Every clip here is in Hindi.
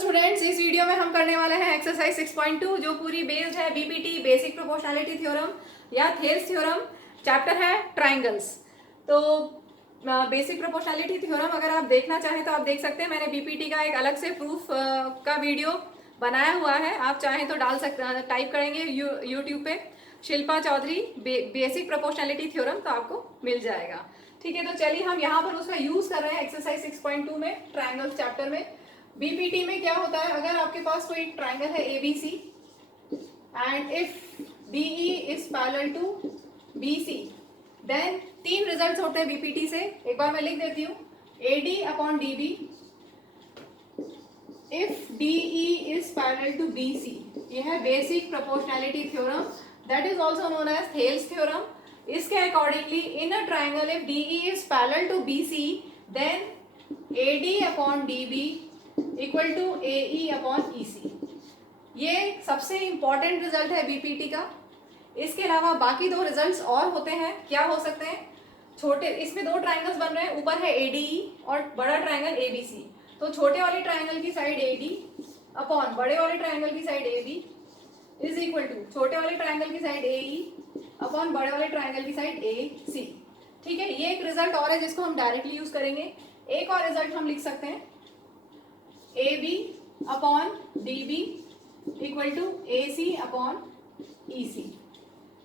स्टूडेंट्स, इस वीडियो में हम करने वाले हैं एक्सरसाइज 6.2 जो पूरी बेस्ड है बीपीटी बेसिक प्रोपोर्शनैलिटी थ्योरम या थेल्स थ्योरम। चैप्टर है ट्राइंगल्स। तो बेसिक प्रोपोर्शनैलिटी थ्योरम अगर आप देखना चाहें तो आप देख सकते हैं। मैंने बीपीटी का एक अलग से प्रूफ का वीडियो बनाया हुआ है, आप चाहें तो डाल सकते, टाइप करेंगे यूट्यूब पे Shilpa Chaudhary basic proportionality theorem तो आपको मिल जाएगा। ठीक है, तो चलिए हम यहाँ पर उसका यूज कर रहे हैं एक्सरसाइज 6.2 में ट्राइंगल्स चैप्टर में। बीपीटी में क्या होता है, अगर आपके पास कोई ट्राइंगल है ABC and if DE is parallel to BC then तीन रिजल्ट्स होते हैं बीपीटी से। एक बार मैं लिख देती हूँ, AD upon DB if DE is parallel to BC, यह है basic proportionality theorem, that is also known as Thales theorem. इसके accordingly in a triangle if DE is parallel to BC then AD upon DB equal to AE upon EC। ये सबसे इंपॉर्टेंट रिजल्ट है बीपीटी का। इसके अलावा बाकी दो रिजल्ट्स और होते हैं। क्या हो सकते हैं, छोटे, इसमें दो ट्राइंगल्स बन रहे हैं, ऊपर है ADE और बड़ा ट्राइंगल ABC। तो छोटे वाले ट्राइंगल की साइड AD अपॉन बड़े वाले ट्राइंगल की side AB is equal to छोटे वाले ट्राइंगल की साइड AE अपॉन बड़े वाले ट्राइंगल की साइड AC। ठीक है, ये एक रिजल्ट और है जिसको हम डायरेक्टली यूज करेंगे। एक और रिजल्ट हम लिख सकते हैं, AB upon DB equal to AC upon EC।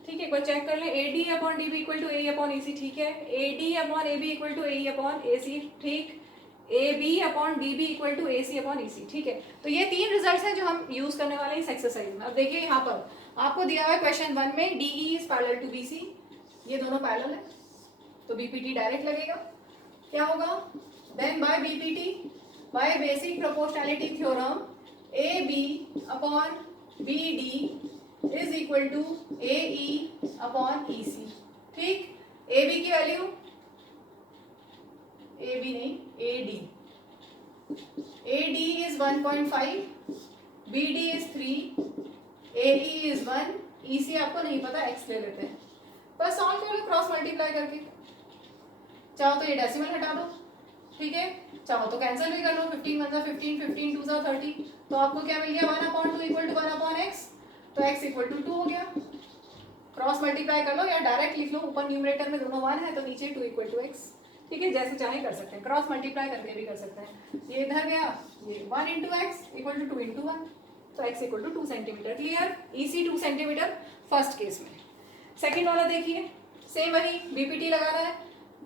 ठीक है, एक बार चेक कर लें, AD upon DB equal to AE upon EC। ठीक है, AD upon AB equal to AE upon AC। ठीक, AB upon DB equal to AC upon EC। ठीक है, तो ये तीन रिजल्ट्स हैं जो हम यूज करने वाले हैं इस एक्सरसाइज में। अब देखिए यहाँ पर आपको दिया हुआ है क्वेश्चन 1 में DE is parallel to BC, ये दोनों पैरेलल है तो BPT डायरेक्ट लगेगा। क्या होगा, then by BPT by basic proportionality theorem AB upon BD is equal to AE upon EC। ठीक, AB की वैल्यू, AB नहीं AD, AD is 1.5, BD is 3, AE is 1, EC आपको नहीं पता, x ले लेते हैं। बस सॉल्व कर लो क्रॉस मल्टीप्लाई करके। चाहो तो ये डेसिमल हटा दो, ठीक है, चाहो तो कैंसिल भी कर लो, 15 1 15, 15 2 30। तो आपको क्या मिल गया, 1/2 इक्वल टू 1/x, तो x इक्वल टू 2 हो गया। क्रॉस मल्टीप्लाई कर लो या डायरेक्ट लिख लो, ऊपर न्यूमरेटर में दोनों 1 है तो नीचे 2 इक्वल टू x। ठीक है, जैसे चाहे कर सकते हैं, क्रॉस मल्टीप्लाई करके भी कर सकते हैं। ये इधर गया, ये 1 into x equal to 2 into 1, तो x equal to 2 centimetre. Clear, EC 2 centimetre first case में। सेकेंड वाला देखिए, सेम वही बीपीटी लगाना है,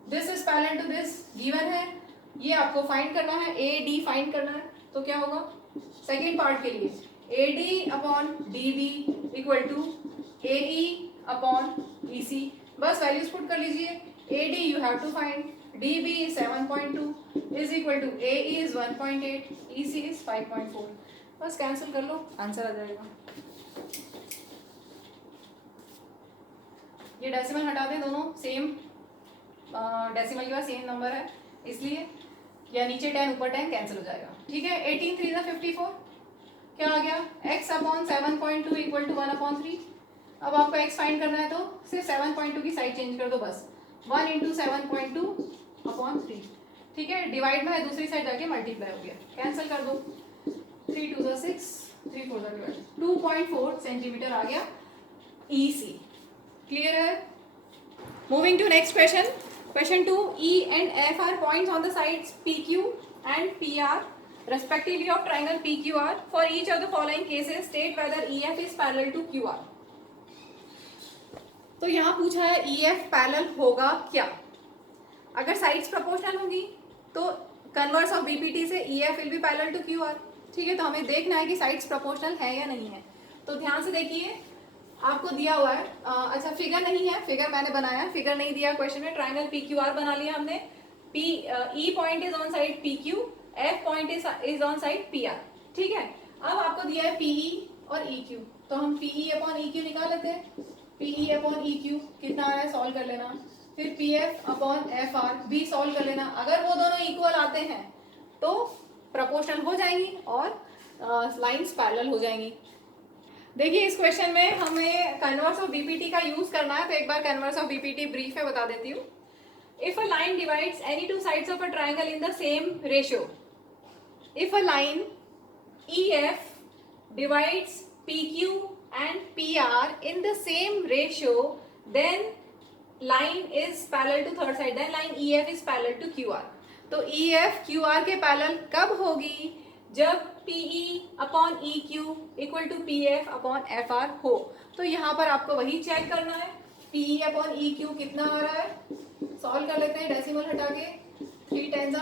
this is parallel to this given है, ये आपको फाइंड करना है, AD फाइंड करना है। तो क्या होगा, सेकेंड पार्ट के लिए AD upon DB equal to AE upon EC। बस वैल्यूज पुट कर लीजिए, AD you have to find, DB is 7.2 is equal to AE is 1.8, EC is 5.4। बस कैंसिल कर लो, आंसर आ जाएगा। ये डेसिमल हटा दें, दोनों सेम डेसिमल के बाद सेम नंबर है इसलिए, या नीचे 10 ऊपर 10 कैंसिल हो जाएगा। ठीक है, 18 3 54, क्या आ गया, x upon 7.2 equal to 1 upon 3। अब आपको x फाइंड करना है तो सिर्फ 7.2 की साइड चेंज कर दो, बस 1 इंटू 7.2 अपॉन 3। ठीक है, डिवाइड में है, दूसरी साइड जाके मल्टीप्लाई हो गया, कैंसिल कर दो, 3 2 6, 3 4 12, 2.4 सेंटीमीटर आ गया EC। क्लियर है। Moving to next question, Question 2, E and F are points on the sides PQ and PR respectively of triangle PQR. For each of the following cases, state whether EF is parallel to QR. तो यहाँ पूछा है EF पैरेलल होगा क्या। अगर साइड्स प्रोपोर्शनल होंगी तो कन्वर्स ऑफ BPT से EF will be parallel to QR। ठीक है, तो हमें देखना है कि साइड्स प्रोपोर्शनल है या नहीं है। तो ध्यान से देखिए, आपको दिया हुआ है, अच्छा फिगर नहीं है, फिगर मैंने बनाया, फिगर नहीं दिया क्वेश्चन में। ट्राइंगल PQR बना लिया हमने, E point is on side PQ, F point is on side PR। ठीक है, अब आपको दिया है PE और EQ, तो हम PE अपॉन EQ निकाल लेते हैं। PE अपॉन EQ कितना आ रहा है, सॉल्व कर लेना, फिर PF अपॉन FR भी सॉल्व कर लेना। अगर वो दोनों इक्वल आते हैं तो प्रोपोर्शनल हो जाएंगी और लाइंस पैरेलल हो जाएंगी। देखिए इस क्वेश्चन में हमें कन्वर्स ऑफ बीपीटी का यूज करना है, तो एक बार कन्वर्स ऑफ बीपीटी ब्रीफ है बता देती हूँ। If a line divides any two sides of a triangle in the same ratio, if a line PF divides PQ and PR in the same ratio, then line is parallel to third side, then line EF is parallel to QR. तो EF QR के पैरेलल कब होगी? जब PE upon EQ equal to PF upon FR हो। तो यहाँ पर आपको वही चेक करना है, PE अपॉन EQ कितना आ रहा है। सॉल्व कर लेते हैं, डेसिमल हटा के। 3 10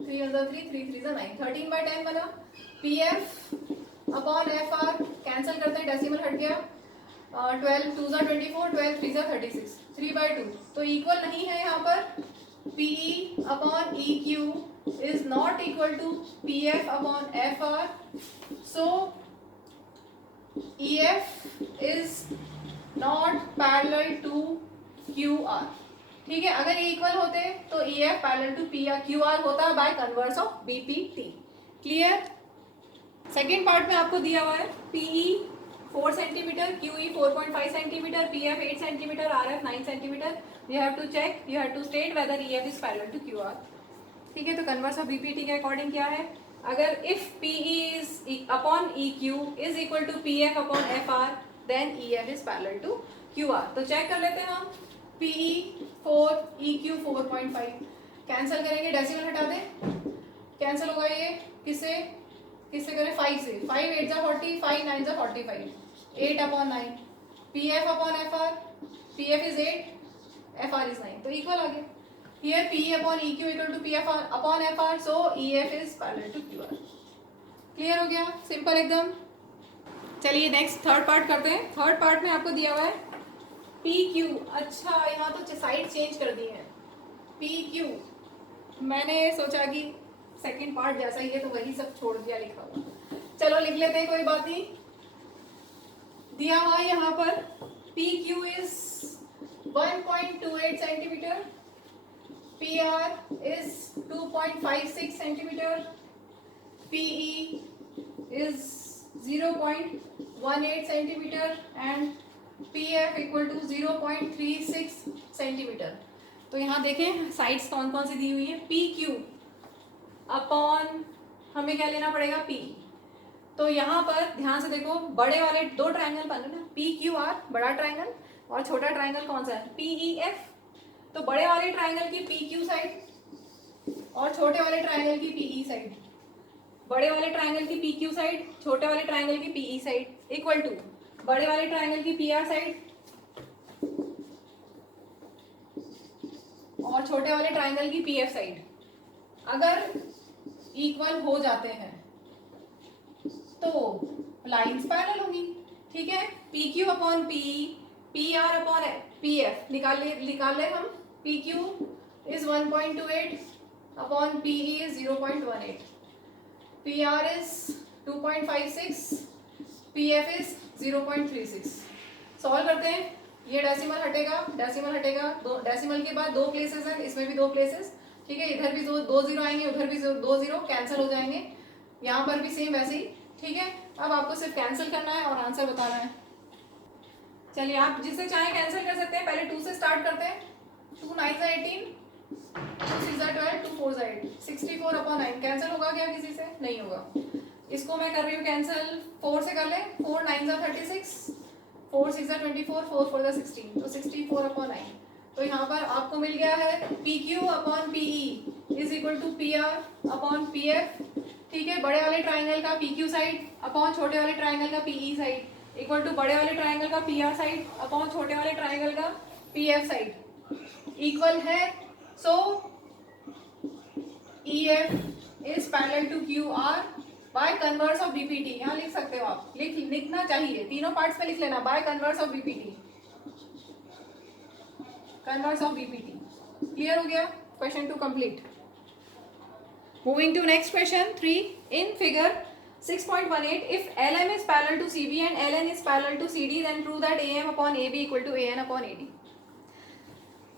3 3 3 3 9, 13/10 बना। PF अपॉन FR कैंसिल करते हैं, डेसिमल हट गया। 12 2 24, 12 3 36, 3/2। तो इक्वल नहीं है यहाँ पर। PE upon EQ is not equal to PF upon FR. So EF is not parallel to QR. ठीक है, अगर ये इक्वल होते तो EF पैरेलल टू QR होता bye converse of BPT। Clear? Second part में आपको दिया हुआ है PE 4 centimetre, QE 4.5 centimetre, PF 8 centimetre, RF 9 centimetre. You have to check, you have to state whether EF is parallel to QR. ठीक है, तो कन्वर्स ऑफ BPT के अकॉर्डिंग क्या है? अगर if PE is upon EQ is equal to PF upon FR, then EF is parallel to QR. तो चेक कर लेते हैं हम। PE 4, EQ 4.5, कैंसिल करेंगे, डेसिमल हटा दें, कैंसिल होगा ये किससे किससे करें? 5 से। 5 8 जा 40, 5 9 जा 45, 8 upon 9। PF upon FR, PF is 8, FR is 9, तो इक्वल आ गया। Here PE upon EQ equal to PF upon FR, so EF is parallel to QR. Clear हो गया? सिंपल एकदम। चलिए नेक्स्ट थर्ड पार्ट करते हैं। थर्ड पार्ट में आपको दिया हुआ है PQ। अच्छा, यहाँ तो साइड चेंज कर दी है। PQ मैंने सोचा कि सेकंड पार्ट जैसा ही है तो वही सब छोड़ दिया लिखा हुआ। चलो लिख लेते हैं, कोई बात नहीं। दिया हुआ है यहाँ पर PQ is 1.28 centimeter, PR is 2.56 centimeter, PE is 0.18 centimeter and PF equal to 0.36 centimeter। तो यहाँ देखें साइड्स कौन कौन सी दी हुई है। PQ अपॉन हमें क्या लेना पड़ेगा? P। तो यहाँ पर ध्यान से देखो, बड़े वाले दो ट्रायंगल बने ना, PQR बड़ा ट्रायंगल और छोटा ट्रायंगल कौन सा है? PEF। तो बड़े वाले ट्रायंगल की PQ साइड और छोटे वाले ट्रायंगल की PE साइड, बड़े वाले ट्रायंगल की PQ साइड, छोटे वाले ट्रायंगल की PE साइड इक्वल टू बड़े वाले ट्रायंगल की PR साइड और छोटे वाले ट्रायंगल की PF साइड। अगर इक्वल हो जाते हैं तो लाइंस पैरेलल होंगी। ठीक है, PQ upon PE, PR upon PF निकाल ले हम। PQ is 1.28 upon PE is 0.18, PR is 2.56, PF is 0.36। Solve करते हैं, ये डेसिमल हटेगा, डेसिमल हटेगा, दो डेसिमल के बाद दो प्लेसेस हैं, इसमें भी दो प्लेसेस। ठीक है, इधर भी दो जीरो आएंगे, उधर भी दो जीरो कैंसिल हो जाएंगे, यहाँ पर भी सेम वैसे ही। ठीक है, अब आपको सिर्फ कैंसिल करना है और आंसर बताना है। चलिए आप जिससे चाहे कैंसिल कर सकते हैं। पहले 2 से स्टार्ट करते हैं। 2 9 जा 18, 2 6 जा 12, 2 4 जा 8, 64 अपॉन 9। कैंसिल होगा क्या किसी से? नहीं होगा। इसको मैं कर रही हूँ कैंसिल, 4 से कर ले। 4 9 जा 36, 4 6 जा 24, 4 4 जा 16, तो 64 अपॉन 9। तो यहाँ पर आपको मिल गया है PQ upon PE is equal to PR upon PF। ठीक है, बड़े वाले ट्राइंगल का PQ साइड अपॉन छोटे वाले ट्राइंगल का PE साइड इक्वल टू बड़े वाले ट्राइंगल का PR साइड अपॉन छोटे वाले ट्राइंगल का PF साइड इक्वल है। So EF is parallel to QR by converse of BPT। यहाँ लिख सकते हो आप, लिखना चाहिए, तीनों पार्ट्स में लिख लेना, bye converse of BPT, converse of BPT। Clear हो गया? Question 2 complete. Moving to next question 3. In figure 6.18, if LM is parallel to CB and LN is parallel to CD, then prove that AM upon AB equal to AN upon AD.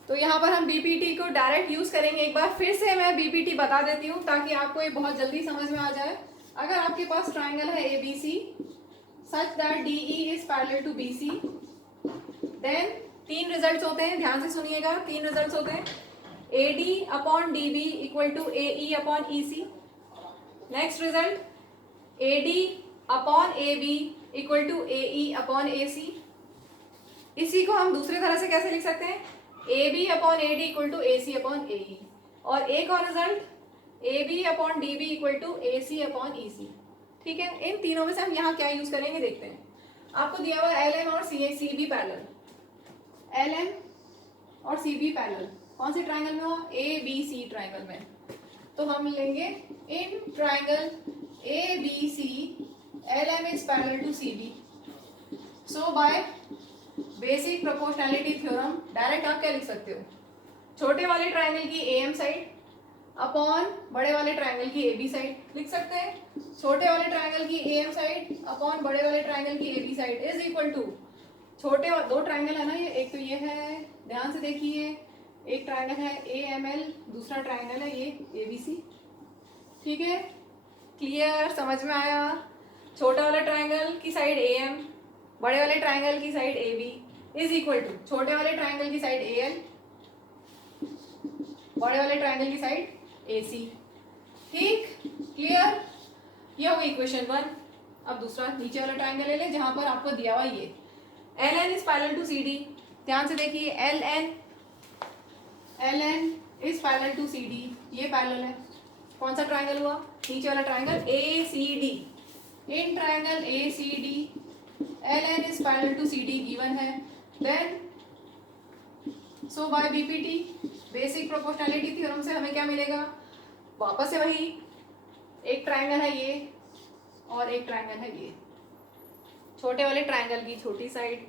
तो यहाँ पर हम BPT को डायरेक्ट यूज करेंगे। एक बार फिर से मैं BPT बता देती हूँ ताकि आपको ये बहुत जल्दी समझ में आ जाए। अगर आपके पास ट्राइंगल है ABC such that DE is parallel to BC, then 3 results होते हैं, ध्यान से सुनिएगा। 3 रिजल्ट्स होते हैं। AD upon DB equal to AE upon EC. Next result, A D upon A B equal to A E upon A C. इसी को हम दूसरी तरह से कैसे लिख सकते हैं, A B upon A D equal to A C upon A E. और एक और result A B upon D B equal to A C upon E C. ठीक है, इन तीनों में से हम यहाँ क्या यूज करेंगे देखते हैं। आपको दिया हुआ एल एम और C B parallel, L M और सी बी पैरेलल कौन से ट्राइंगल में हो, ए बी सी ट्राइंगल में। तो हम लेंगे in triangle A B C L M is parallel to C B. So by basic proportionality theorem direct आप क्या लिख सकते हो, छोटे वाले ट्राइंगल की ए एम साइड अपॉन बड़े वाले ट्राइंगल की ए बी साइड लिख सकते हैं। छोटे वाले ट्राइंगल की ए एम साइड अपॉन बड़े वाले ट्राइंगल की A B side is equal to, छोटे दो ट्राइंगल है ना ये, एक तो ये है, ध्यान से देखिए, एक ट्राइंगल है ए एम एल, दूसरा ट्राइंगल है ये ए बी सी। ठीक है, क्लियर, समझ में आया। छोटा वाला ट्राइंगल की साइड ए एम, बड़े वाले ट्राइंगल की side A B is equal to छोटे वाले ट्राइंगल की साइड ए एल, बड़े वाले ट्राइंगल की साइड ए सी। ठीक, क्लियर, ये हो गई इक्वेशन 1। अब दूसरा नीचे वाला ट्राइंगल ले ले जहां पर आपको दिया हुआ ये L N is parallel to C D. ध्यान से देखिए, L N is parallel to C D, ये पैरेलल है। कौन सा ट्राइंगल हुआ, नीचे वाला triangle A C D. In triangle A C D L N is parallel to C D given है। Then so by BPT basic proportionality theorem से हमें क्या मिलेगा, वापस से वही, एक ट्राइंगल है ये और एक ट्राइंगल है ये। छोटे वाले ट्राइंगल की छोटी साइड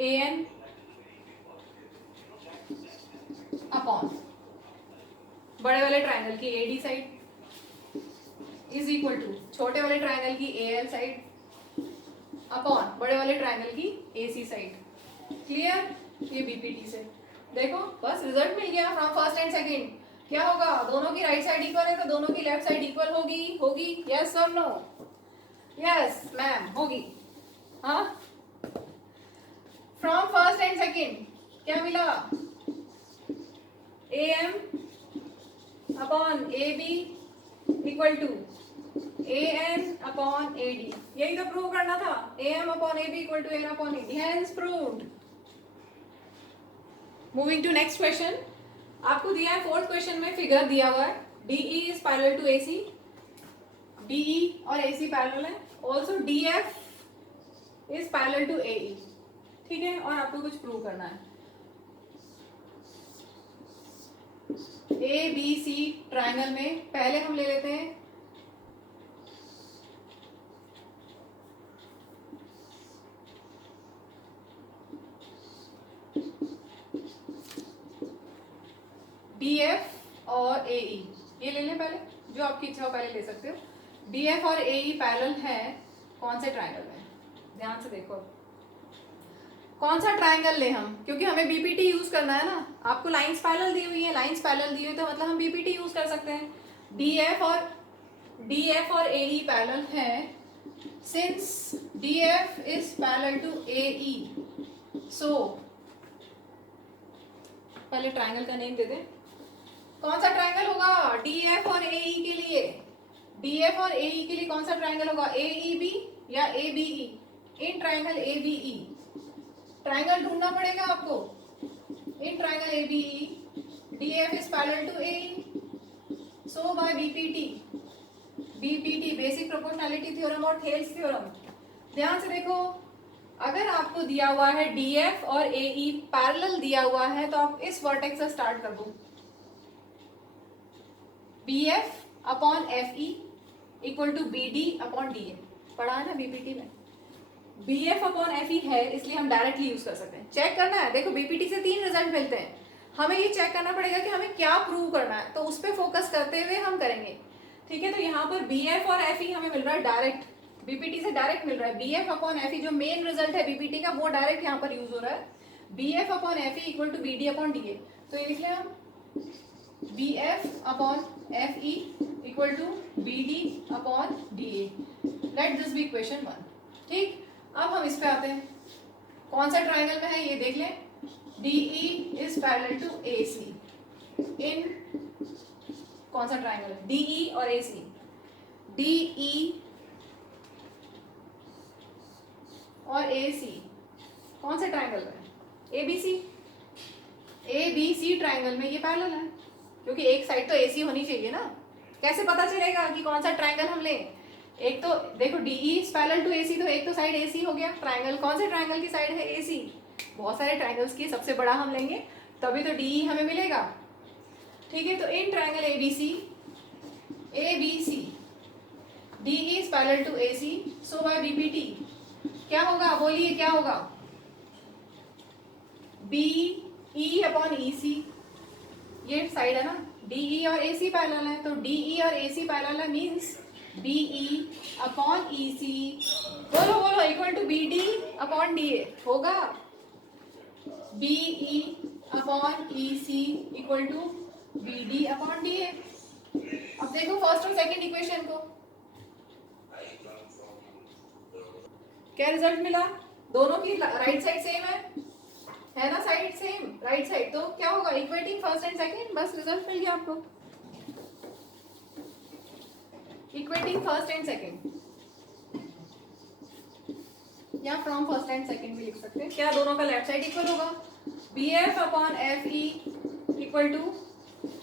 ए एन अपॉन बड़े वाले ट्राइंगल की A D side is equal to छोटे वाले ट्राइंगल की ए एल साइड अपॉन बड़े वाले ट्राइंगल की ए सी साइड। क्लियर, ये बीपीटी से देखो बस रिजल्ट मिल गया फ्रॉम फर्स्ट एंड सेकंड। क्या होगा, दोनों की राइट साइड इक्वल है तो दोनों की लेफ्ट साइड इक्वल होगी। यस और नो, यस मैम होगी। हाँ, फ्रॉम फर्स्ट एंड सेकंड क्या मिला, A M upon A B equal to A N upon A D, यही तो प्रूव करना था, A M upon A B equal to A N upon A D, hence proved. Moving to next question, आपको दिया है फोर्थ क्वेश्चन में फिगर दिया हुआ है DE is parallel to AC, DE और एसी पैरेलल है, also DF is parallel to AE. ठीक है, और आपको कुछ प्रूव करना है। ए बी सी ट्राइंगल में पहले हम ले लेते हैं डी एफ और ए ई, ये ले लें पहले, जो आपकी इच्छा हो पहले ले सकते हो। डी एफ और ए ई पैरेलल है कौन से ट्राइंगल में, ध्यान से देखो कौन सा ट्राइंगल ले हम, क्योंकि हमें बीपीटी यूज करना है ना। आपको लाइंस पैरेलल दी हुई है, लाइंस पैरेलल दी हुई तो मतलब हम बीपीटी यूज कर सकते हैं। डी एफ और ए ई पैरेलल है, since D F is parallel to A E, so पहले ट्राइंगल का नेम दे दें। कौन सा ट्राइंगल होगा डी एफ और ए ई के लिए, डी एफ और ए ई के लिए कौन सा ट्राइंगल होगा, ए ई बी या A B E. In triangle A B E triangle ढूंढना पड़ेगा आपको। In triangle A B E D F is parallel to A E, so by BPT basic proportionality theorem और थेल्स थ्योरम। ध्यान से देखो, अगर आपको दिया हुआ है डी एफ और ए ई पैरेलल दिया हुआ है तो आप इस वर्टेक्स से स्टार्ट कर दो, B F upon F E equal to B D upon D A, पढ़ा है ना बीपीटी में। B F upon F E है इसलिए हम डायरेक्टली यूज कर सकते हैं। चेक करना है, देखो बीपीटी से 3 रिजल्ट मिलते हैं, हमें ये चेक करना पड़ेगा कि हमें क्या प्रूव करना है, तो उस पर फोकस करते हुए हम करेंगे। ठीक है, तो यहाँ पर बी एफ और एफ ई हमें मिल रहा है डायरेक्ट, बीपीटी से डायरेक्ट मिल रहा है। B F upon F E जो मेन रिजल्ट है बीपीटी का वो डायरेक्ट यहाँ पर यूज हो रहा है, B F upon F E equal to B D upon D A. तो ये लिख लें हम, B F upon F E equal to B D upon D A. Let this be equation 1। ठीक, अब हम इस पे आते हैं, कौन सा ट्राइंगल में है ये देख लें, D E is parallel to A C. In कौन सा ट्राइंगल है, डी ई और ए सी, डी ई और ए सी कौन से ट्राइंगल में? A B C. A B C triangle में ये पैरेलल है, क्योंकि एक साइड तो ए सी होनी चाहिए ना। कैसे पता चलेगा कि कौन सा ट्राइंगल हम लें? एक तो देखो D E is parallel to A C, तो एक तो साइड ए सी हो गया। ट्राइंगल कौन से ट्राइंगल की साइड है? ए सी। बहुत सारे ट्राइंगल्स की सबसे बड़ा हम लेंगे तभी तो डी ई हमें मिलेगा। ठीक है, तो in triangle A B C D E is parallel to A C, so by B P T क्या होगा? बोलिए क्या होगा? बी ई अपॉन ई सी, ये साइड है ना, डी ई और ए सी पैरेलल है, तो डी ई और ए सी पैरेलल है means B E upon E C, बोलो बोलो, equal to B D upon D A होगा। B E upon E C equal to B D upon D A. अब देखो फर्स्ट और सेकंड इक्वेशन को, क्या रिजल्ट मिला? दोनों की राइट साइड सेम है ना, साइड सेम राइट साइड, तो क्या होगा? इक्वेटिंग फर्स्ट एंड सेकंड, बस रिजल्ट मिल गया आपको। इक्वेटिंग फर्स्ट एंड सेकंड, या फ्रॉम फर्स्ट एंड सेकंड भी लिख सकते हैं। क्या दोनों का लेफ्ट साइड इक्वल होगा? B F upon F E equal to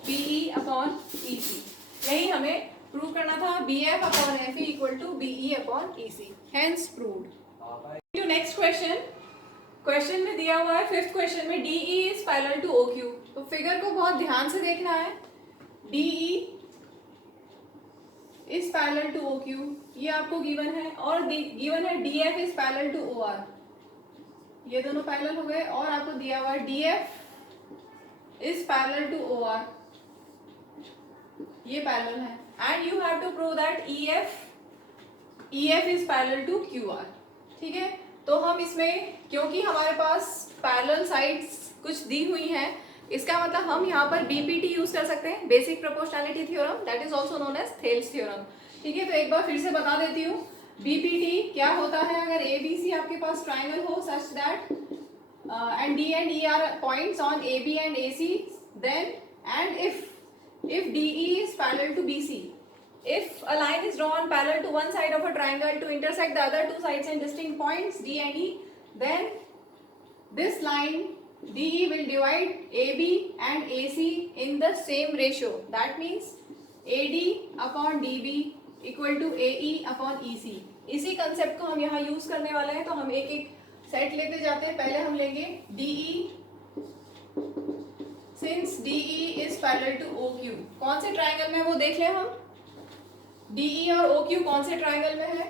B E upon E C, यही हमें प्रूव करना था। B F upon F E equal to B E upon E C, hence proved. To next question, question में दिया हुआ है फिफ्थ क्वेश्चन में D E is parallel to O Q, तो फिगर को बहुत ध्यान से देखना है। D E is parallel to O Q, ये आपको गिवन है, और गिवन है D F is parallel to O R, ये दोनों पैरेलल हो गए, और आपको दिया हुआ है D F is parallel to O R, ये पैरेलल है, and you have to prove that E F is parallel to Q R. ठीक है, तो हम इसमें, क्योंकि हमारे पास पैरेलल साइड्स कुछ दी हुई हैं, इसका मतलब हम यहाँ पर बीपीटी यूज कर सकते हैं, basic proportionality theorem, that is also known as Thales theorem. ठीक है, तो एक बार फिर से बता देती हूँ बीपीटी क्या होता है। अगर ए बी सी आपके पास ट्राइंगल हो such that and D and E are points on A B and A C, then and if DE is parallel to BC, if a line is drawn parallel to one side of a triangle to intersect the other two sides and distinct points D and E, then this line DE will divide AB and AC in the same ratio. That means AD upon DB equal to AE upon EC. इसी कंसेप्ट को हम यहाँ यूज करने वाले हैं, तो हम एक एक सेट लेते जाते हैं। पहले हम लेंगे DE, since DE is parallel to OQ, कौन से ट्राइंगल में है वो देख लें हम। DE और OQ कौन से ट्राइंगल में है?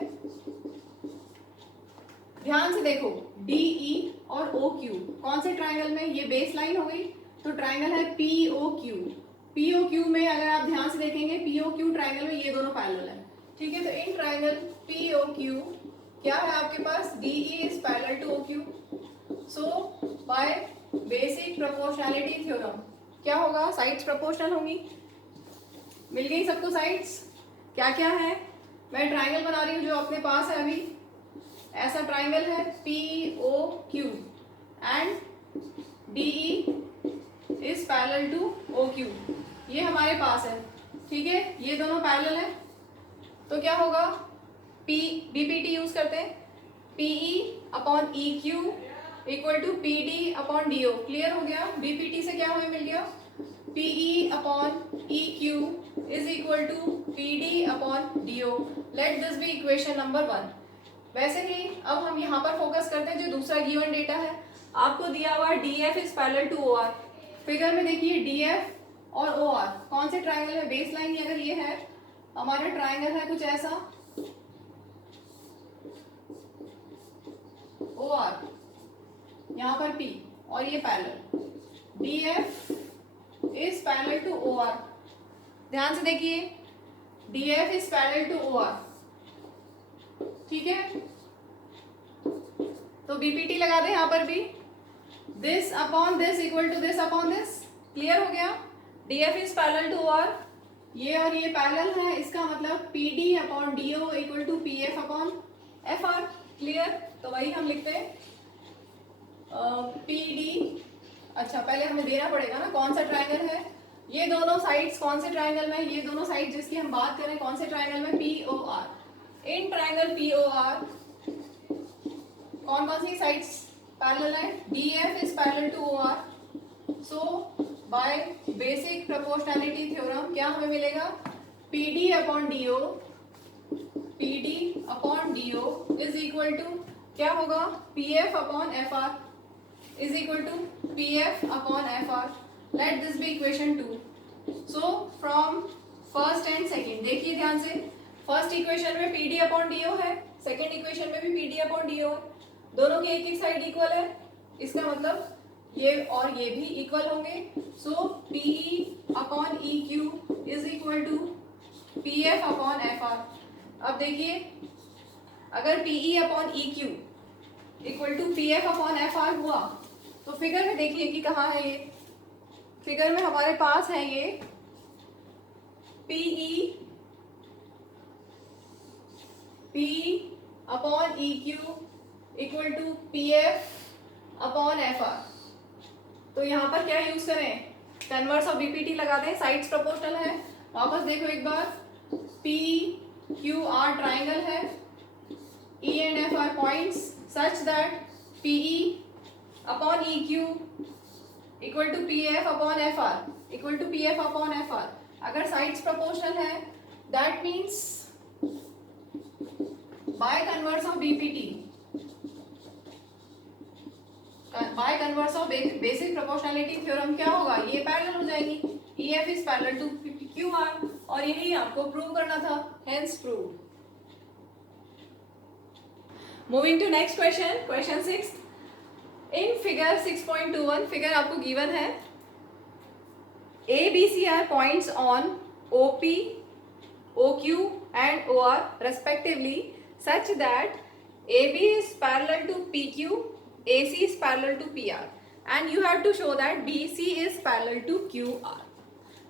ध्यान से देखो, DE और OQ कौन से ट्राइंगल में? ये बेस लाइन हो गई, तो ट्राइंगल है POQ। POQ में अगर आप ध्यान से देखेंगे, POQ ट्राइंगल में ये दोनों पैरेलल है। ठीक है, तो इन ट्राइंगल POQ क्या है आपके पास? DE is parallel to OQ, so by basic proportionality theorem क्या होगा? साइड्स प्रोपोर्शनल होंगी। मिल गई सबको साइड्स? क्या क्या है? मैं ट्राइंगल बना रही हूँ जो अपने पास है अभी, ऐसा ट्राइंगल है POQ and DE is parallel to OQ, ये हमारे पास है। ठीक है, ये दोनों पैरेलल है, तो क्या होगा? बीपीटी यूज करते हैं, PE upon EQ equal to PD upon DO। Clear हो गया? बीपीटी से क्या हमें मिल गया? PE upon EQ is equal to PD upon DO। Let this be equation number 1। वैसे ही अब हम यहाँ पर फोकस करते हैं जो दूसरा गिवन डेटा है। आपको दिया हुआ DF is parallel to OR। Figure में देखिए DF और OR कौन से ट्राइंगल है? बेस लाइन अगर ये है, हमारा ट्राइंगल है कुछ ऐसा OR, यहाँ पर P और ये parallel, DF is parallel to OR। ध्यान से देखिए, DF is parallel to OR। ठीक है, तो बीपीटी लगा दे यहाँ पर भी, this upon this equal to this upon this. Clear हो गया? DF is parallel to OR, ये और ये पैरेलल है, इसका मतलब PD upon DO equal to PF upon FR। Clear? तो वही हम लिखते हैं PD। अच्छा, पहले हमें देना पड़ेगा ना कौन सा ट्राइंगल है। ये दोनों साइड्स कौन से ट्राइंगल में? ये दोनों साइड जिसकी हम बात करें कौन से ट्राइंगल में? POR। इन ट्राइंगल POR कौन कौन सी साइड्स पैरेलल है? DF is parallel to OR. So by basic proportionality theorem क्या हमें मिलेगा? PD upon DO is equal to क्या होगा? PF upon FR is equal to PF upon FR. Let this be equation 2. So from first and second देखिए ध्यान से. फर्स्ट इक्वेशन में PD अपॉन DO है, सेकेंड इक्वेशन में भी PD अपॉन DO है. दोनों की एक एक साइड इक्वल है, इसका मतलब ये और ये भी इक्वल होंगे. So PE upon EQ is equal to PF upon FR. अब देखिए अगर PE upon EQ equal to PF upon FR हुआ तो फिगर में देखिए कि कहाँ है ये. फिगर में हमारे पास है ये PE upon EQ equal to PF upon FR. तो यहाँ पर क्या यूज करें? कन्वर्स ऑफ BPT लगा दें, साइड्स प्रोपोर्शनल है. वापस देखो एक बार, PQR ट्राइंगल है, E and F are points such that PE upon EQ equal to PF upon FR equal to PF upon FR. अगर साइड्स प्रोपोर्शनल है that means by converse of BPT, by converse of basic proportionality theorem क्या होगा? ये पैरेलल हो जाएगी. EF is parallel to QR और यही आपको प्रूव करना था, hence proved. Moving to next question, question 6. In figure 6.21, figure आपको given है. A, B, C are points on OP, OQ and OR respectively such that AB is parallel to PQ, AC is parallel to PR and you have to show that BC is parallel to QR.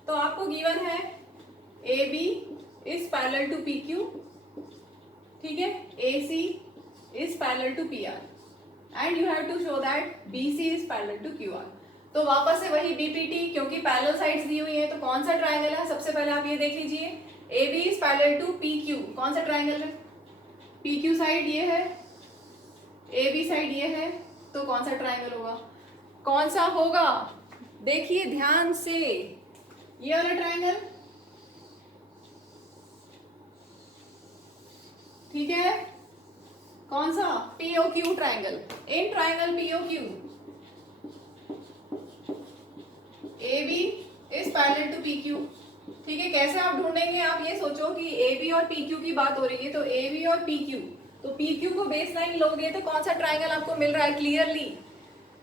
तो आपको given है AB is parallel to PQ, ठीक है, AC is parallel to PR and you have to show that BC is parallel to QR. तो वापस से वही BPT, क्योंकि पैरेलल साइड्स दी हुई है तो कौन सा ट्राइंगल है? सबसे पहले आप ये देख लीजिए, AB is parallel to PQ. कौन सा ट्राइंगल है? PQ साइड ये है, AB साइड ये है, तो कौन सा ट्राइंगल होगा? कौन सा होगा? देखिए ध्यान से, ये वाला ट्राइंगल, ठीक है. कौन सा? POQ triangle. In triangle POQ AB is parallel to PQ. ठीक है, कैसे आप ढूंढेंगे? आप ये सोचो कि AB और PQ की बात हो रही है, तो AB और PQ, तो PQ को बेस लाइन लोगे तो कौन सा ट्राइंगल आपको मिल रहा है? क्लियरली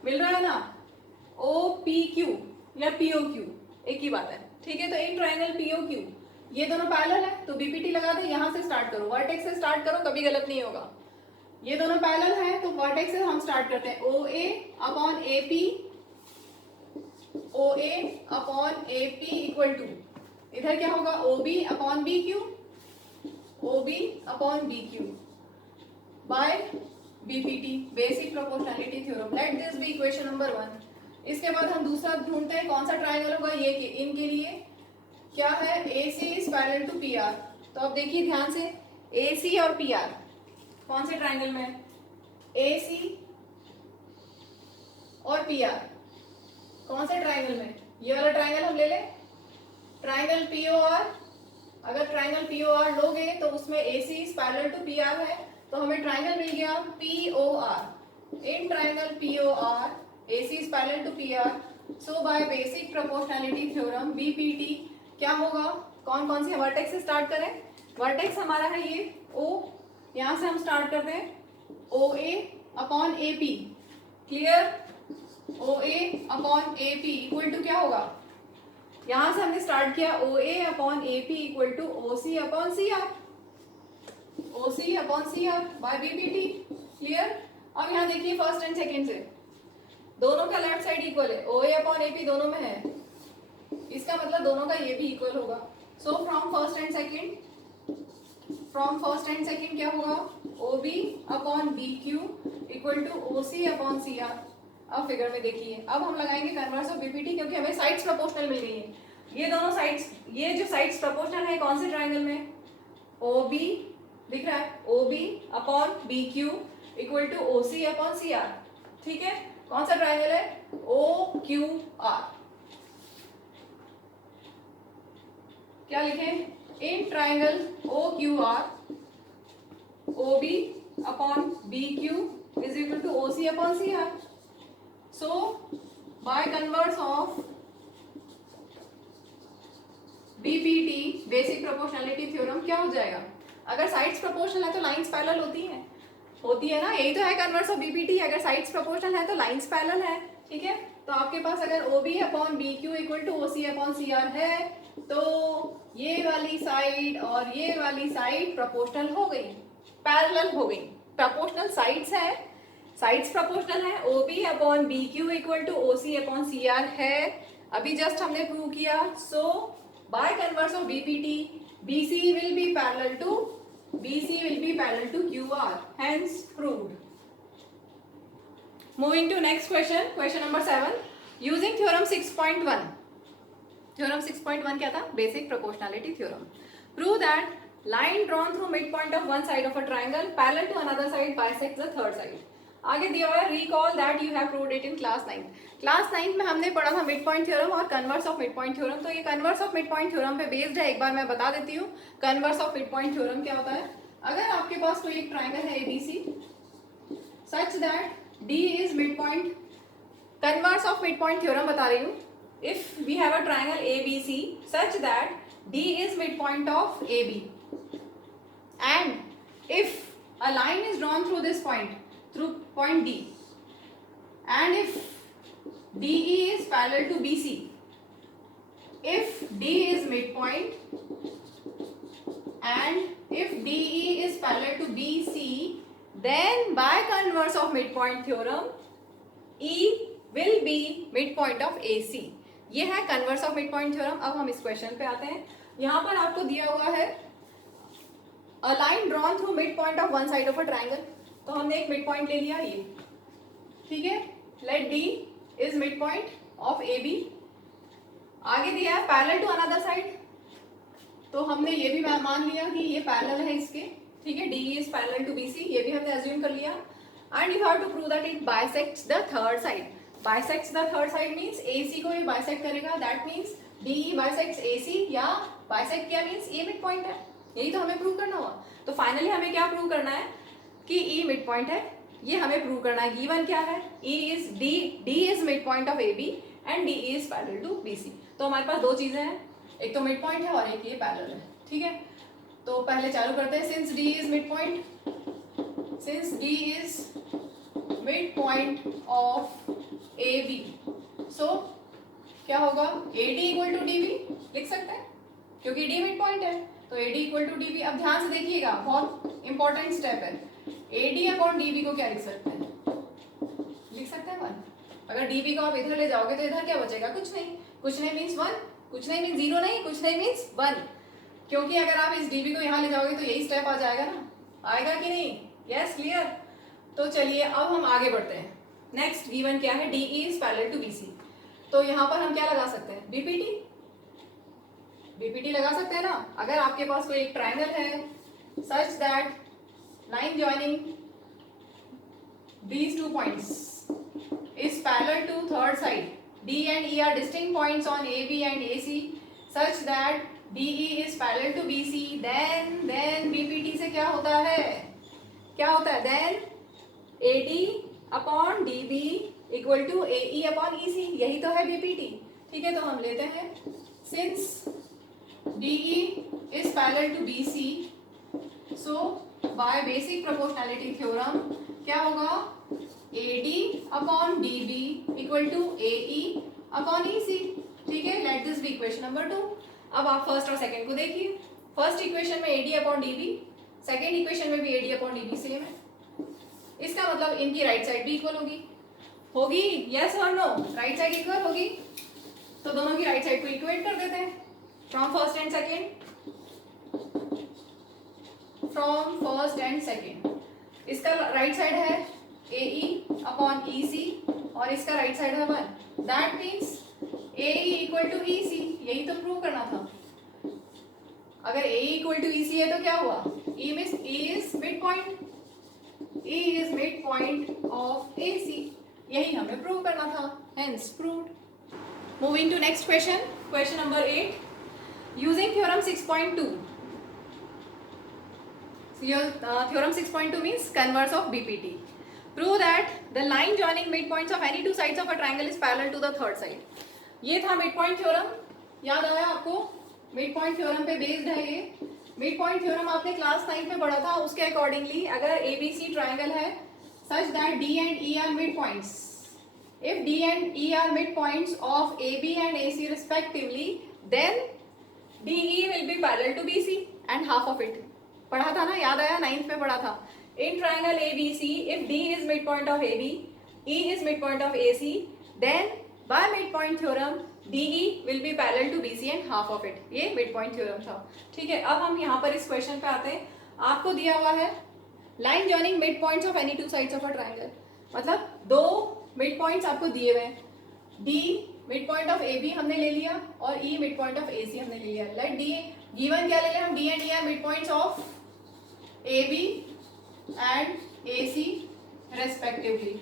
मिल रहा है ना, OPQ या POQ, एक ही बात है. ठीक है, तो इन ट्राइंगल POQ ये दोनों पैरेलल है, तो BPT लगा दे. यहाँ से स्टार्ट करो, वर्टेक्स से स्टार्ट करो, कभी गलत नहीं होगा. ये दोनों पैरेलल है तो वर्टेक्स से हम स्टार्ट करते हैं. OA upon AP, OA upon AP equal to, इधर क्या होगा? OB upon BQ, OB upon BQ by BPT, basic proportionality theorem. Let this be equation number 1. इसके बाद हम दूसरा ढूंढते हैं, कौन सा ट्राइंगल होगा? ये इनके लिए क्या है? AC is parallel to PR. तो अब देखिए ध्यान से, AC और PR कौन से ट्राइंगल में है? AC और PR कौन से ट्राइंगल में? ये वाला ट्राइंगल हम ले लें, ट्राइंगल POR. अगर ट्राइंगल POR लोगे तो उसमें AC is parallel to PR है, तो हमें ट्राइंगल मिल गया POR. In triangle POR AC is parallel to PR. So by basic proportionality theorem BPT क्या होगा? कौन कौन सी वर्टेक्स से स्टार्ट करें? वर्टेक्स हमारा है ये O, यहाँ से हम स्टार्ट करते हैं OA upon AP. Clear? OA upon AP equal to क्या होगा? यहाँ से हमने स्टार्ट किया OA upon AP equal to OC upon CR, OC upon CR by BPT. Clear? अब यहाँ देखिए फर्स्ट एंड सेकेंड से दोनों का लेफ्ट साइड इक्वल है, OA अपॉन AP दोनों में है, इसका मतलब दोनों का ये भी इक्वल होगा. So from first and second क्या होगा? OB upon BQ equal to OC upon CR. अब फिगर में देखिए, अब हम लगाएंगे कन्वर्स ऑफ BPT, क्योंकि हमें साइड्स प्रोपोर्शनल मिल गई है. ये दोनों साइड्स, ये जो साइड्स प्रोपोर्शनल है कौन से ट्राइंगल में? OB दिख रहा है, OB upon BQ equal to O C upon C R. ठीक है, कौन सा ट्राइंगल है? O Q R. क्या लिखें? In triangle O Q R O B upon B Q is equal to O C upon C R. So by converse of BPT basic proportionality theorem क्या हो जाएगा? अगर साइड्स प्रोपोर्शनल है तो लाइंस पैरेलल होती है ना, यही तो है कन्वर्स ऑफ बीपीटी। अगर साइड्स प्रोपोर्शनल है तो लाइंस पैरेलल है। ठीक है, तो आपके पास अगर O B upon B Q equal to O C upon C R है तो ये वाली साइड और ये वाली साइड प्रोपोर्शनल हो गई, पैरेलल हो गई। प्रोपोर्शनल साइड्स है, साइड्स प्रोपोर्शनल है। O B upon B Q equal to O C upon C R है, अभी जस्ट हमने प्रूव किया। So by converse of BPT BC will be parallel to QR, hence proved. Moving to next question, question number 7. Using theorem 6.1. Theorem 6.1 क्या था? Basic proportionality theorem. Prove that line drawn through midpoint of one side of a triangle parallel to another side bisects the third side. आगे दिया हुआ है, recall that you have proved it in class 9. Class 9 में हमने पढ़ा था मिड पॉइंट थ्योरम और converse of midpoint theorem. तो ये converse of midpoint theorem पे बेस्ड है। एक बार मैं बता देती हूँ converse of midpoint theorem क्या होता है। अगर आपके पास कोई एक ट्राइंगल है ABC such that D is midpoint, converse of midpoint theorem बता रही हूँ। If we have a triangle ABC such that D is midpoint of AB and if a line is drawn through this point, through point D, and if DE is parallel to BC, if D is midpoint and if DE is parallel to BC, then by converse of midpoint theorem E will be midpoint of AC. ये है converse of midpoint theorem। अब हम इस क्वेश्चन पे आते हैं। यहाँ पर आपको दिया हुआ है a line drawn through midpoint of one side of a triangle। तो हमने एक midpoint ले लिया ये, ठीक है। Let D is midpoint of AB। आगे दिया है parallel to another side, तो हमने ये भी मान लिया कि ये पैरेलल है इसके, ठीक है। DE is parallel to BC, ये भी हमने assume कर लिया। And you have to prove that it bisects the third side. Bisects the third side means AC को ये bisect करेगा, that means DE bisects AC, या bisect क्या means A midpoint है, यही तो हमें प्रूव करना हुआ। तो फाइनली हमें क्या प्रूव करना है कि E midpoint है, ये हमें प्रूव करना है। गिवन क्या है? D is midpoint of AB and DE is parallel to BC। तो हमारे पास दो चीजें हैं, एक तो मिड पॉइंट है और एक ये पैरेलल है, ठीक है। तो पहले चालू करते हैं। Since D is midpoint, since D is midpoint of AB, so क्या होगा? AD equal to DB लिख सकते हैं क्योंकि D midpoint है, तो AD equal to DB। अब ध्यान से देखिएगा, बहुत इंपॉर्टेंट स्टेप है। AD अपॉन DB को क्या लिख सकते हैं? लिख सकते हैं 1। अगर DB को आप इधर ले जाओगे तो इधर क्या बचेगा? कुछ नहीं मीन्स 1, कुछ नहीं मीन्स 0 नहीं, कुछ नहीं मीन्स 1। क्योंकि अगर आप इस DB को यहाँ ले जाओगे तो यही स्टेप आ जाएगा ना, आएगा कि नहीं? Yes, clear. तो चलिए अब हम आगे बढ़ते हैं। नेक्स्ट गिवन क्या है? DE is parallel to BC। तो यहाँ पर हम क्या लगा सकते हैं? बीपीटी लगा सकते हैं ना। अगर आपके पास कोई एक ट्राइंगल है such that line joining these two points is parallel to third side, D and E are distinct points on AB and AC such that DE is parallel to BC, then BPT से क्या होता है? then AD upon DB equal to AE upon EC, यही तो है BPT, ठीक है। तो हम लेते हैं since DE is parallel to BC, so by basic proportionality theorem क्या होगा? AD upon DB equal to AE upon EC, ठीक है। Let this be equation number 2। अब आप फर्स्ट और सेकंड को देखिए। फर्स्ट इक्वेशन में AD upon DB, second equation में भी AD अपॉन DB सेम है। इसका मतलब इनकी राइट साइड भी इक्वल होगी, यस और नो? राइट साइड इक्वल होगी, तो दोनों की राइट साइड को इक्वेट कर देते हैं फ्रॉम फर्स्ट एंड सेकेंड। इसका राइट साइड है AE अपॉन EC और इसका राइट साइड है 1, that means AE equal to EC, यही तो प्रूव करना था। अगर AE इक्वल टू EC है तो क्या हुआ? E is mid point, E is midpoint of AC. यही हमें प्रूव करना था, hence proved. Moving to next question, question number 8. Using theorem 6.2. Your theorem 6.2 means converse of BPT. Prove that the line joining midpoints of any two sides of a triangle is parallel to the third side. ये था midpoint theorem, याद आया आपको? midpoint theorem पे based है ये. midpoint theorem आपने क्लास 9 में पढ़ा था. उसके अकॉर्डिंगली अगर ABC ट्राइंगल है such that D and E are midpoints. If D and E are midpoints of AB and AC respectively, then DE will be parallel to BC and half of it. पढ़ा था ना, याद आया? 9th में पढ़ा था. In triangle ABC, if D is midpoint of AB, E is midpoint of AC, then by midpoint theorem DE will be parallel to BC and half of it. ये midpoint theorem था. ठीक है, अब हम यहाँ पर इस क्वेश्चन पे आते हैं. आपको दिया हुआ है line joining midpoints of any two sides of a triangle. मतलब दो midpoints आपको दिए हुए हैं. D midpoint of AB हमने ले लिया और E midpoint of AC हमने ले लिया. Let D given क्या ले लें हम? D and E are midpoints of AB and AC respectively.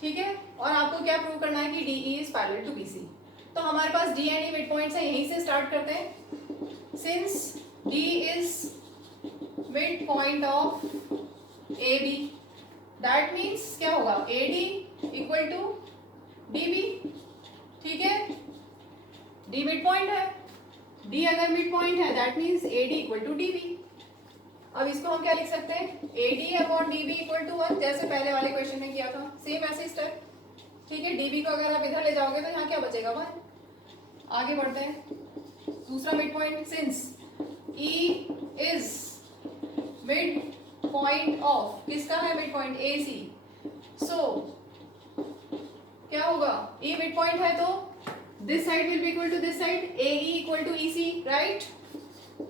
ठीक है, और आपको क्या प्रूव करना है कि DE is parallel to BC. तो हमारे पास D and E midpoints है, यहीं से स्टार्ट करते हैं. Since D is midpoint of AB, that means क्या होगा? AD equal to DB. ठीक है, D midpoint है, D अगर midpoint है that means AD equal to DB. अब इसको हम क्या लिख सकते हैं? AD upon DB equal to 1, जैसे पहले वाले क्वेश्चन में किया था, सेम ऐसे स्टेप. ठीक है, DB को अगर आप इधर ले जाओगे तो यहाँ क्या बचेगा? 1. आगे बढ़ते हैं. दूसरा mid point, since E is mid point of, किसका है मिड पॉइंट? AC. सो क्या होगा? E मिड पॉइंट है तो this side will be equal to this side. AE equal to EC, right?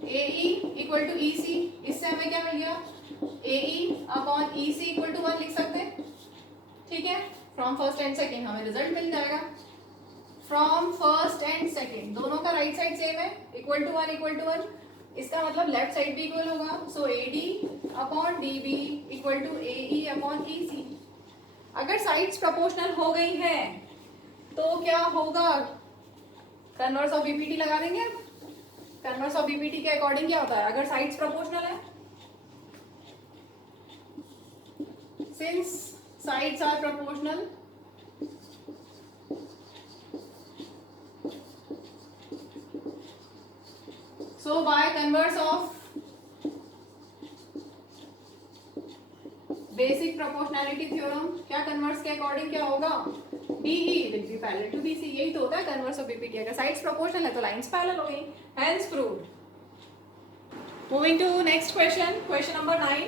AE equal to EC. इससे हमें क्या मिल गया? AE upon EC equal to 1 लिख सकते हैं. ठीक है, फ्रॉम फर्स्ट एंड सेकेंड हमें रिजल्ट मिल जाएगा. फ्रॉम फर्स्ट एंड सेकेंड दोनों का राइट साइड सेम है, इक्वल टू 1 इक्वल टू 1. इसका मतलब लेफ्ट साइड भी इक्वल होगा. So AD upon DB equal to AE upon EC. अगर साइड्स प्रोपोर्शनल हो गई हैं तो क्या होगा? कन्वर्स ऑफ BPT लगा देंगे. कन्वर्स ऑफ BPT के अकॉर्डिंग क्या होता है अगर साइड्स प्रोपोर्शनल है? Since sides are proportional, so by converse of basic proportionality theorem, क्या कन्वर्स के अकॉर्डिंग क्या होगा? DE will be parallel to BC. यही तो होता है कन्वर्स ऑफ BPT. अगर साइड्स प्रोपोर्शनल है तो लाइंस पैरेलल हो गई. Hence proved. Moving to next question, question number 9.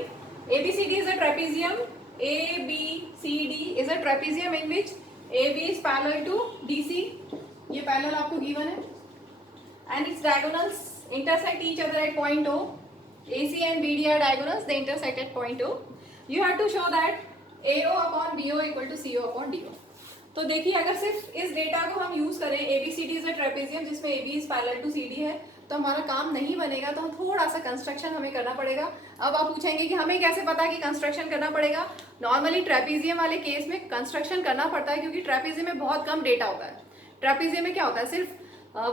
ABCD is a trapezium. ABCD is a trapezium in which AB is parallel to DC. ये पैरेलल आपको गिवन है. And its diagonals intersect each other at point O. AC and BD are diagonals, they intersect at point O. You have to show that AO upon BO equal to CO upon DO. तो देखिए, अगर सिर्फ इस डेटा को हम यूज करें, ABCD is a trapezium जिसमें AB is parallel to CD है, तो हमारा काम नहीं बनेगा. तो थोड़ा सा कंस्ट्रक्शन हमें करना पड़ेगा. अब आप पूछेंगे कि हमें कैसे पता कि कंस्ट्रक्शन करना पड़ेगा? नॉर्मली ट्रेपेजियम वाले केस में कंस्ट्रक्शन करना पड़ता है क्योंकि ट्रेपेजियम में बहुत कम डेटा होता है. ट्रेपेजियम में क्या होता है? सिर्फ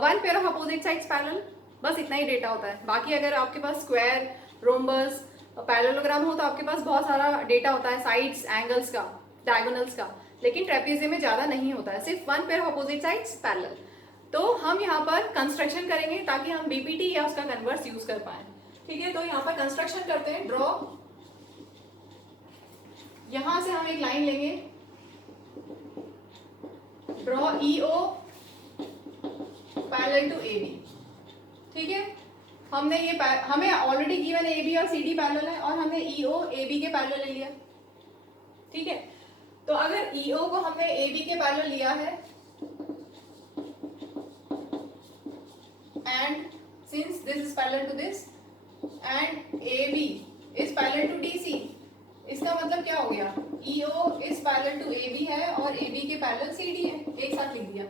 1 pair of opposite sides parallel, बस इतना ही डेटा होता है. बाकी अगर आपके पास स्क्वायर, रोम्बस, पैरेललोग्राम हो तो आपके पास बहुत सारा डेटा होता है, साइड्स, एंगल्स का, डायगोनल्स का. लेकिन ट्रेपेजियम में ज़्यादा नहीं होता है, सिर्फ 1 pair of opposite sides parallel. तो हम यहाँ पर कंस्ट्रक्शन करेंगे ताकि हम BPT या उसका कन्वर्स यूज कर पाए. ठीक है, तो यहाँ पर कंस्ट्रक्शन करते हैं. ड्रॉ, यहाँ से हम एक लाइन लेंगे. Draw EO parallel to AB. ठीक है, हमने ये हमें ऑलरेडी गिवन AB और CD पैरेलल है और हमने EO AB के पैरेलल ले लिया. ठीक है, तो अगर EO को हमने AB के पैरेलल लिया है and since this is parallel to this and AB is parallel to DC, इसका मतलब क्या हो गया? EO is parallel to AB है और AB के पैरेलल CD है. एक साथ लिख दिया.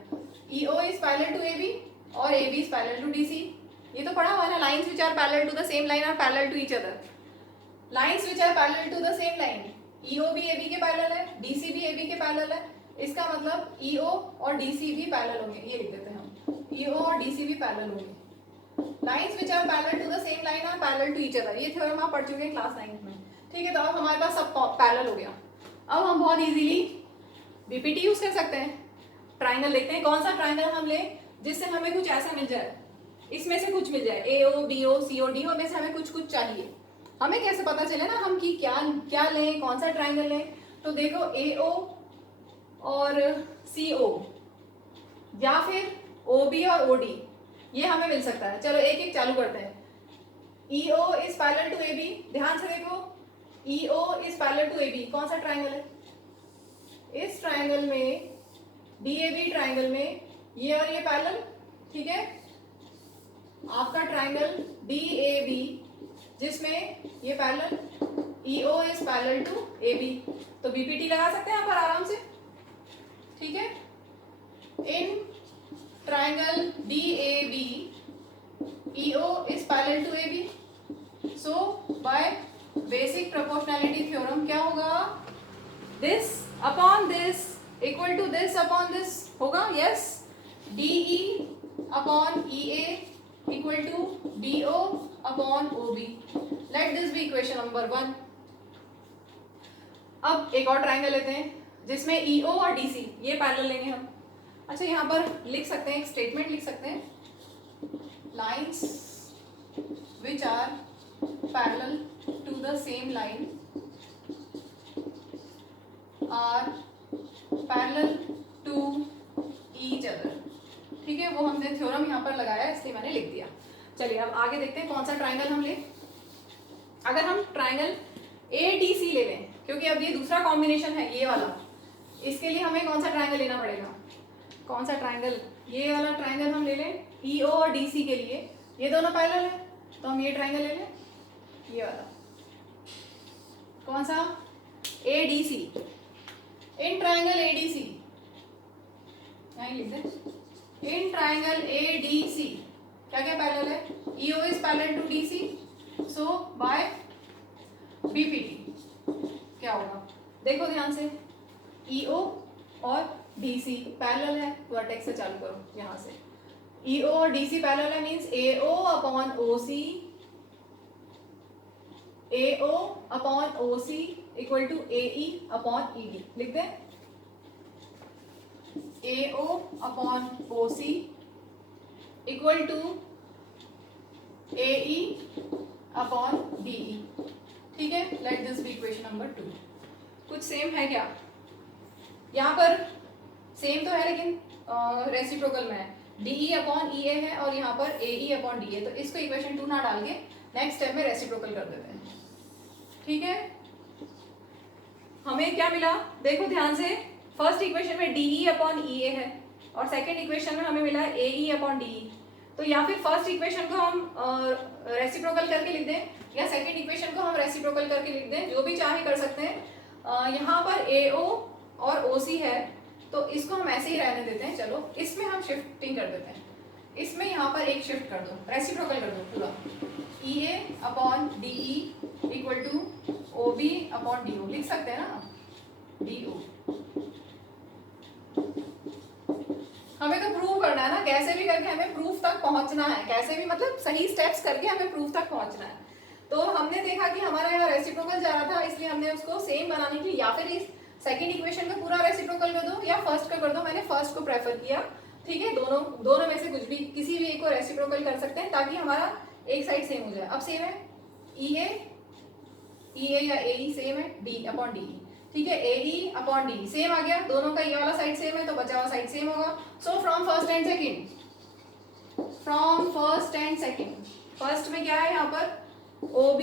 EO is parallel to AB और AB is parallel to DC. ये तो पढ़ा हुआ है ना, lines which are parallel to the same line are parallel to each other. Lines which are parallel to the same line EO भी AB के पैरेलल है, DC भी AB के पैरेलल है, इसका मतलब EO और DC भी पैरेलल होंगे, ये लिख देते हैं हम, EO और DC भी पैरेलल होंगे। Lines which are parallel to the same line are parallel to each other, ये थ्योरम आप पढ़ चुके हैं क्लास 9 में, ठीक है। तो अब हमारे पास सब पैरेलल हो गया। अब हम बहुत इजीली बीपीटी यूज कर सकते हैं। ट्राइंगल देखते हैं, कौन सा ट्राइंगल हम लें जिससे हमें कुछ ऐसा मिल जाए, इसमें से कुछ मिल जाए, AO BO CO DO में से हमें कुछ कुछ चाहिए। हमें कैसे पता चले ना हम कि क्या क्या लें, कौन सा ट्राइंगल लें। तो देखो AO और CO या फिर OB और OD, ये हमें मिल सकता है। चलो एक एक चालू करते हैं। EO is parallel to AB, ध्यान से देखो, EO is parallel to AB, कौन सा ट्राइंगल है? इस ट्राइंगल में, DAB ट्राइंगल में ये और ये पैरेलल, ठीक है। आपका ट्राइंगल DAB जिसमें ये parallel, EO is parallel to AB, तो BPT लगा सकते हैं यहाँ पर आराम से, ठीक है। In triangle DAB EO is parallel to AB, so by basic proportionality theorem क्या होगा? This upon this equal to this upon this होगा, yes। DE upon EA equal to DO upon OB, let this be equation number 1। अब एक और ट्राइंगल लेते हैं जिसमें EO और DC ये पैरेलल लेंगे हम। अच्छा, यहाँ पर लिख सकते हैं, एक स्टेटमेंट लिख सकते हैं, lines which are parallel to the same line are parallel to each other, ठीक है। वो हमने थ्योरम यहाँ पर लगाया इसलिए मैंने लिख दिया। चलिए अब आगे देखते हैं कौन सा ट्राइंगल हम ले। अगर हम ट्राइंगल ADC ले लें, क्योंकि अब ये दूसरा कॉम्बिनेशन है ये वाला, इसके लिए हमें कौन सा ट्राइंगल लेना पड़ेगा? कौन सा ट्राइंगल? ये वाला ट्राइंगल हम ले लें EO और DC के लिए, ये दोनों पैरेलल है, तो हम ये ट्राइंगल ले लें, ये वाला। कौन सा? ADC। इन ट्राइंगल ADC यहीं लिख दें, इन ट्राइंगल ADC क्या क्या पैरेलल है? EO is parallel to DC, so by BPT क्या होगा? देखो ध्यान से, EO और DC पैरेलल है, वर्टेक्स से चालू करो यहाँ से। EO और DC पैरेलल है means AO upon OC, AO upon OC equal to AE upon ED, लिख दें। AO upon OC equal to AE upon DE, ठीक है। Let this be equation number 2। कुछ सेम है क्या? यहाँ पर सेम तो है लेकिन रेसिप्रोकल में है, DE अपॉन EA है और यहाँ पर AE अपॉन DA, तो इसको इक्वेशन 2 ना डाल के नेक्स्ट स्टेप में रेसिप्रोकल कर देते हैं, ठीक है। हमें क्या मिला? देखो ध्यान से, फर्स्ट इक्वेशन में DE अपॉन EA है और सेकंड इक्वेशन में हमें मिला AE अपॉन DE। तो या फिर फर्स्ट इक्वेशन को हम रेसिप्रोकल करके लिख दें या सेकंड इक्वेशन को हम रेसिप्रोकल करके लिख दें, जो भी चाहे कर सकते हैं। यहाँ पर AO और OC है तो इसको हम ऐसे ही रहने देते हैं। चलो इसमें हम शिफ्टिंग कर देते हैं, इसमें यहाँ पर एक शिफ्ट कर दो, रेसिप्रोकल कर दो पूरा। EA upon DE equal to OB upon DO, लिख सकते हैं ना, DO। हमें तो प्रूव करना है ना, कैसे भी करके हमें प्रूफ तक पहुंचना है, कैसे भी मतलब सही स्टेप्स करके हमें प्रूफ तक पहुंचना है। तो हमने देखा कि हमारा यहाँ रेसिप्रोकल जा रहा था, इसलिए हमने उसको सेम बनाने के लिए या फिर इस सेकंड इक्वेशन में पूरा रेसिप्रोकल कर दो या फर्स्ट का कर दो, मैंने फर्स्ट को प्रेफर किया, ठीक है। दोनों में से कुछ भी, किसी भी एक को रेसिप्रोकल कर सकते हैं ताकि हमारा एक साइड सेम हो जाए। अब सेम है EA या AE सेम है, D अपॉन DE, ठीक है। AE अपॉन DE सेम आ गया, दोनों का ये वाला साइड सेम है तो बचा हुआ साइड सेम होगा। So from first and second, first में क्या है यहाँ पर OB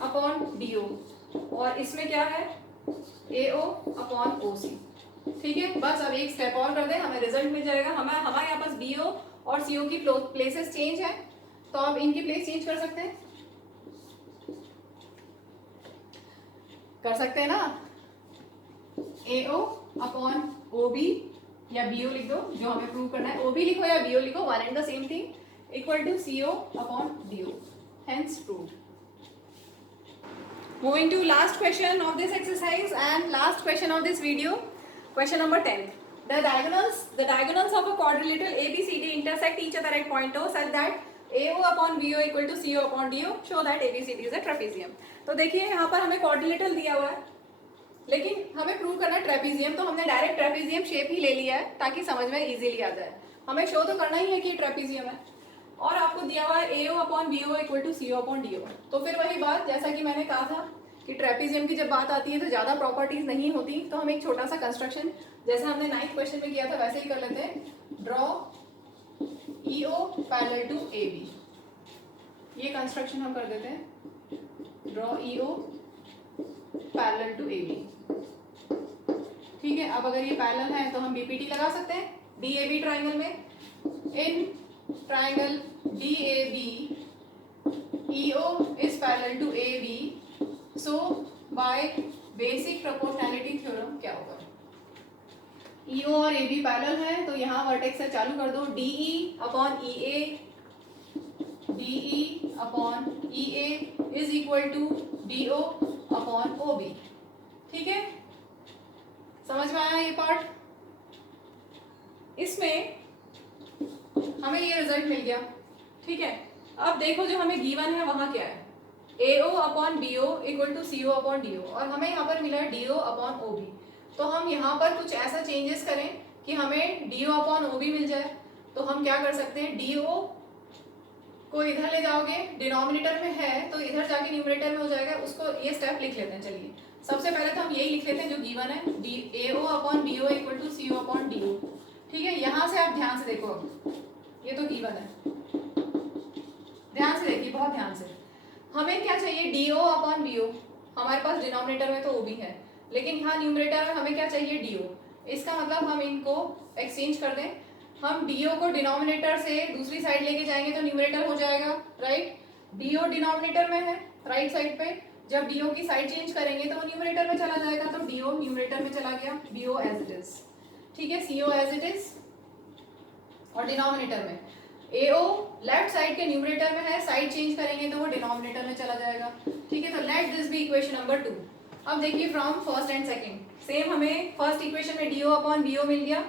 अपॉन DO और इसमें क्या है AO अपॉन OC, ठीक है। बस अब एक स्टेप और कर दें, हमें रिजल्ट मिल जाएगा। हमारे यहाँ पास BO और CO की प्लेसेस चेंज है, तो अब इनकी प्लेस चेंज कर सकते हैं, ना। AO अपॉन OB या BO लिख दो, जो हमें प्रूव करना है। OB लिखो या BO लिखो, one and the same thing, equal to CO upon DO, hence proved. Moving to last question of this exercise and last question of this video, question number 10. The diagonals of a quadrilateral ABCD intersect each other at point O such that AO upon BO equal to CO upon DO. Show that ABCD is a trapezium. तो देखिए यहाँ पर हमें quadrilateral दिया हुआ है, लेकिन हमें प्रूव करना है ट्रेपीजियम, तो हमने डायरेक्ट ट्रेपीजियम शेप ही ले लिया है ताकि समझ में इजीली आ जाए. हमें शो तो करना ही है कि ट्रेपीजियम है, और आपको दिया हुआ है AO upon BO equal to CO upon DO. तो फिर वही बात जैसा कि मैंने कहा था कि ट्रेपीजियम की जब बात आती है तो ज़्यादा प्रॉपर्टीज नहीं होती, तो हम एक छोटा सा कंस्ट्रक्शन जैसा हमने 9th क्वेश्चन में किया था वैसे ही कर लेते हैं. Draw EO parallel to AB. ये कंस्ट्रक्शन हम कर देते हैं. Draw EO parallel to AB. ठीक है, अब अगर ये पैरेलल है तो हम BPT लगा सकते हैं DAB ट्राइंगल में. इन triangle DAB EO is parallel to AB, so by basic proportionality theorem क्या होगा? EO और AB पैरेलल है तो यहाँ वर्टेक्स से चालू कर दो. DE upon EA, DE upon EA is equal to DO upon OB. ठीक है, समझ में आया ये पार्ट? इसमें हमें ये रिजल्ट मिल गया. ठीक है, अब देखो जो हमें गिवन है वहां क्या है, AO upon BO equal to CO upon DO, और हमें यहाँ पर मिला है DO अपॉन OB. तो हम यहाँ पर कुछ ऐसा चेंजेस करें कि हमें DO अपॉन OB मिल जाए. तो हम क्या कर सकते हैं, DO को इधर ले जाओगे, डिनोमिनेटर में है तो इधर जाके न्यूमरेटर में हो जाएगा. उसको ये स्टेप लिख लेते हैं. चलिए सबसे पहले तो हम यही लिख लेते हैं जो गिवन है, AO upon BO equal to CO upon DO. ठीक है, यहाँ से आप ध्यान से देखो, ये तो गिवन है, ध्यान से देखिए, बहुत ध्यान से. हमें क्या चाहिए, DO अपॉन BO. हमारे पास डिनोमिनेटर में तो OB है, लेकिन यहाँ न्यूमरेटर में हमें क्या चाहिए, DO. इसका मतलब हम इनको एक्सचेंज कर दें. हम DO को डिनोमिनेटर से दूसरी साइड लेके जाएंगे तो न्यूमरेटर हो जाएगा, राइट. DO डिनोमिनेटर में है राइट साइड पे, जब DO की साइड चेंज करेंगे तो वो न्यूमरेटर में चला जाएगा, तो DO न्यूमरेटर में चला गया, BO एज इट इज. ठीक है, CO एज इट इज, और डिनोमिनेटर में AO लेफ्ट साइड के न्यूमरेटर में है, साइड चेंज करेंगे तो वो डिनोमिनेटर में चला जाएगा. ठीक है, तो let this be equation number 2. अब देखिए from first and second, same हमें फर्स्ट इक्वेशन में DO अपॉन BO मिल गया,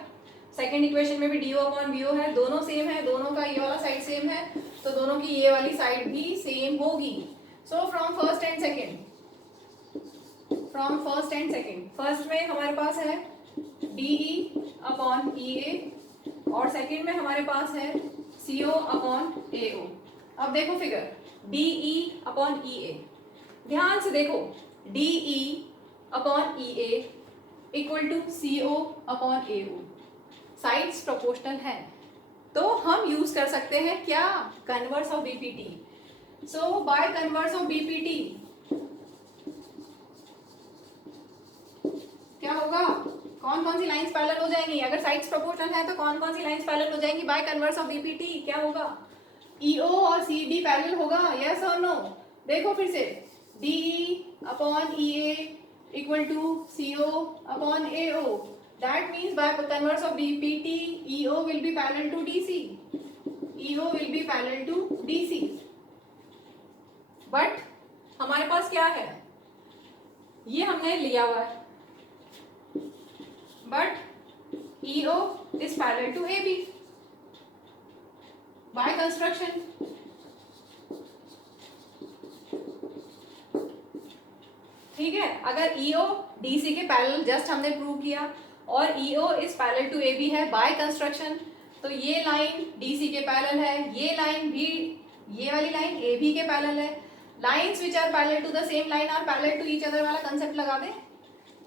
सेकंड इक्वेशन में भी DO अपॉन BO है, दोनों सेम है, दोनों का ये वाला साइड सेम है, तो दोनों की ये वाली साइड भी सेम होगी. सो from first and second, first में हमारे पास है DE अपॉन EA, और सेकंड में हमारे पास है CO अपॉन AO. अब देखो फिगर, DE अपॉन EA, ध्यान से देखो, DE upon EA equal to CO upon AO. Sides proportional है, तो हम यूज कर सकते हैं क्या, converse of BPT. So by converse of BPT क्या होगा, कौन कौन सी लाइंस पैरेलल हो जाएंगी, अगर साइड्स प्रोपोर्शनल है तो कौन कौन सी लाइंस पैरेलल हो जाएंगी बाय कन्वर्स ऑफ BPT. क्या होगा, EO और CD पैरेलल होगा, यस और नो. देखो फिर से, DE upon EA equal to CO upon AO. That means by converse of BPT EO will be parallel to DC, EO will be parallel to DC. But हमारे पास क्या है, ये हमने लिया हुआ है, but EO is parallel to AB by construction. ठीक है, अगर EO DC के पैरेलल जस्ट हमने प्रूव किया और EO is parallel to AB है by construction, तो ये लाइन DC के पैरेलल है, ये लाइन भी, ये वाली लाइन AB के पैरेलल है. Lines which are parallel to the same line are parallel to each other वाला कंसेप्ट लगा दें.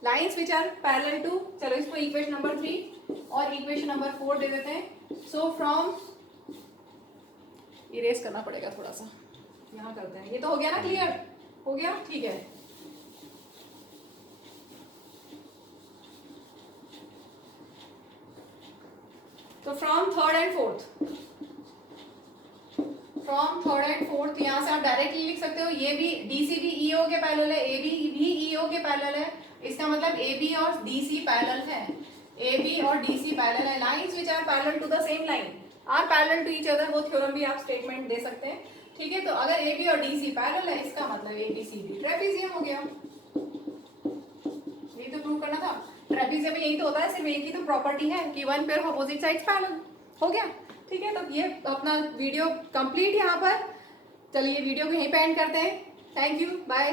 Lines which are parallel to, चलो इसको इक्वेशन नंबर 3 और इक्वेशन नंबर 4 दे देते हैं. सो फ्रॉम, इरेज करना पड़ेगा थोड़ा सा, यहाँ करते हैं. ये तो हो गया ना, क्लियर हो गया, ठीक है. तो फ्रॉम थर्ड एंड फोर्थ यहाँ से आप डायरेक्टली लिख सकते हो. ये भी DC भी EO के पैरेलल है, AB भी EO के पैरेलल है, इसका मतलब AB और DC पैरेलल है, AB और DC पैरेलल है. Lines which are parallel to the same line are parallel to each other, वो थ्योरम भी आप स्टेटमेंट दे सकते हैं. ठीक है, तो अगर ए बी और डी सी पैरेलल है इसका मतलब A B C D trapezium हो गया। यही तो प्रूव करना था। ट्रेपेजियम में यही तो होता है, सिर्फ एक ही तो प्रॉपर्टी है कि one pair of opposite sides parallel. हो गया, ठीक है। तो ये अपना वीडियो कंप्लीट यहाँ पर। चलिए वीडियो को यहीं पे एंड करते हैं। Thank you, bye.